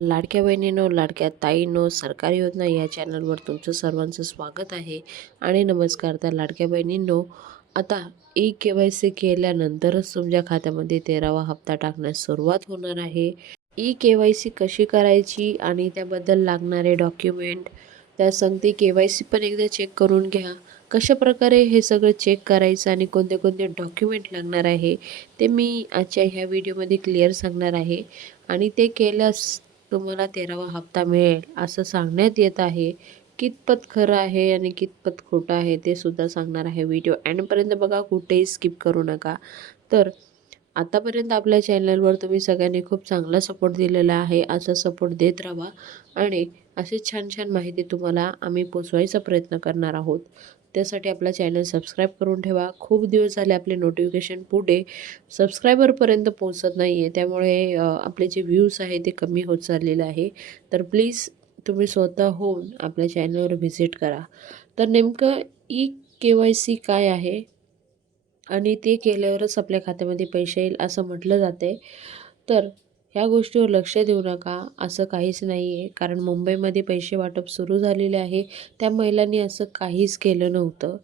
लाडक्या बहिणींनो, लाडक्या ताईंनो, सरकारी योजना या चॅनलवर तुमचं सर्वांचं स्वागत आहे. आणि नमस्कार. तर लाडक्या बहिणींनो, आता ई-के-वाय-सी केल्यानंतरच तुमच्या खात्यामध्ये 13वा हप्ता टाकण्यास सुरुवात होणार आहे. ई-के-वाय-सी कशी करायची आणि त्याबद्दल लागणारे डॉक्युमेंट, त्या सांगते के-वाय-सी पण एकदा चेक करून घ्या. कशाप्रकारे हे सगळं चेक करायचं आणि कोणते कोणते डॉक्युमेंट लागणार आहे ते मी आजच्या ह्या व्हिडिओमध्ये क्लिअर सांगणार आहे. आणि ते केल्यास तुम्हाला 13वा हप्ता मिळेल असं सांगण्यात येत आहे. कितपत खरं आहे आणि कितपत खोटं आहे ते सुद्धा सांगणार आहे. व्हिडिओ एंडपर्यंत बघा, कुठेही स्किप करू नका. तर आतापर्यंत आपल्या चॅनलवर तुम्ही सगळ्यांनी खूप चांगला सपोर्ट दिलेला आहे. असा सपोर्ट देत राहा आणि अशी छान छान माहिती तुम्हाला आम्ही पोचवायचा प्रयत्न करणार आहोत. त्यासाठी आपला चॅनल सबस्क्राईब करून ठेवा. खूप दिवस झाले आपले नोटिफिकेशन पुढे सबस्क्रायबरपर्यंत पोहोचत नाही आहे, त्यामुळे आपले जे व्ह्यूज आहे ते कमी होत चाललेलं आहे. तर प्लीज तुम्ही स्वतःहून आपल्या चॅनलवर व्हिजिट करा. तर नेमकं ई-के-वाय-सी काय आहे आणि ते केल्यावरच आपल्या खात्यामध्ये पैसे येईल असं म्हटलं जाते. तर ह्या गोष्टीवर लक्ष देऊ नका. असं काहीच नाही आहे. कारण मुंबईमध्ये पैसे वाटप सुरू झालेले आहे. त्या महिलांनी असं काहीच केलं नव्हतं.